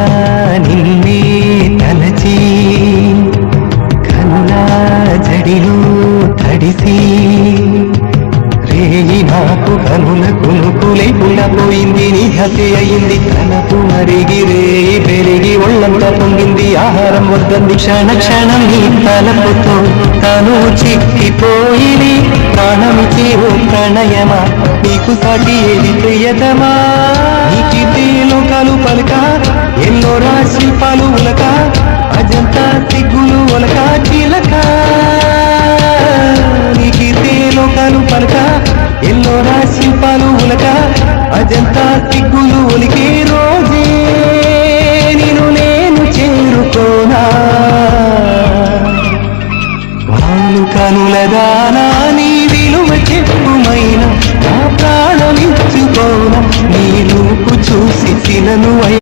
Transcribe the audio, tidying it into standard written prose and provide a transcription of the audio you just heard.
కలగా నిన్నే తలచి కన్నా జడిలో తడిసి రేయి నాకు కనుల కునుకు లేకుండా పోయింది నీ హత్య అయింది తనకు మరిగి రేయి పెరిగి ఒళ్ళంతా పొంగింది ఆహారం వద్దంది క్షణ క్షణం నీ తలపుతో తను చిక్కిపోయి ప్రాణమిచి ఓ ప్రణయమా నీకు సాటి ఏది ప్రియతమా నీ కీర్తి లోకాలు పలక ఎన్నో శిల్పాలు ఉలక అజంతా సిగ్గులు ఒలక